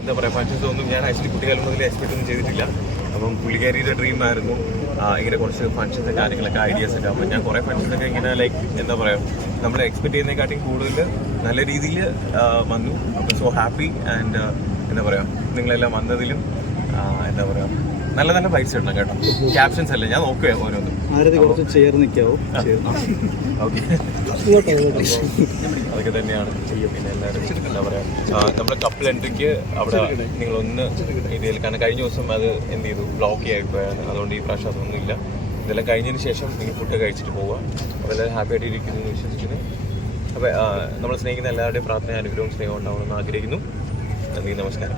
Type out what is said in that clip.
എന്താ പറയുക, ഫങ്ഷൻസ് ഒന്നും ഞാൻ ആക്ച്വലി കുട്ടിക്കാലം മുതൽ എക്സ്പെക്ട് ഒന്നും ചെയ്തിട്ടില്ല. അപ്പം പുള്ളിക്കാരിയുടെ ഡ്രീം ആയിരുന്നു ഇങ്ങനെ കുറച്ച് ഫങ്ഷൻസ് കാര്യങ്ങളൊക്കെ ഐഡിയാസ് ഒക്കെ. അപ്പം ഞാൻ കുറേ ഫങ്ഷൻസൊക്കെ ഇങ്ങനെ ലൈക്ക് എന്താ പറയുക, നമ്മൾ എക്സ്പെക്ട് ചെയ്യുന്നതിനെക്കാട്ടിയും കൂടുതൽ നല്ല രീതിയിൽ വന്നു. അപ്പം സോ ഹാപ്പി. ആൻഡ് എന്താ പറയുക, നിങ്ങളെല്ലാം വന്നതിലും എന്താ പറയുക നല്ല നല്ല ബൈറ്റ്സ് ഇടണം കേട്ടോ. ക്യാപ്ഷൻസ് അല്ലേ, ഞാൻ നോക്കുക ഓരോന്നും. കുറച്ച് ചേർന്ന് നിൽക്കാവോ? ഓക്കെ, അതൊക്കെ തന്നെയാണ് ചെയ്യും. പിന്നെ എല്ലാവരും എന്താ പറയുക, നമ്മുടെ കപ്പിൾ എൻട്രിക്ക് അവിടെ നിങ്ങളൊന്ന് ഇതിൽ, കാരണം കഴിഞ്ഞ ദിവസം അത് എന്ത് ചെയ്തു, ബ്ലോക്ക് ആയിപ്പോയാണ്. അതുകൊണ്ട് ഈ പ്രാവശ്യം അതൊന്നുമില്ല. ഇതെല്ലാം കഴിഞ്ഞതിന് ശേഷം നിങ്ങൾ ഫുഡ് കഴിച്ചിട്ട് പോവുക. അപ്പോൾ എല്ലാവരും ഹാപ്പി ആയിട്ട് ഇരിക്കുന്നു എന്ന് വിശ്വസിക്കുന്നു. അപ്പോൾ നമ്മൾ സ്നേഹിക്കുന്ന എല്ലാവരുടെയും പ്രാർത്ഥന അനുഗ്രഹവും സ്നേഹവും ഉണ്ടാവണമെന്ന് ആഗ്രഹിക്കുന്നു. നന്ദി, നമസ്കാരം.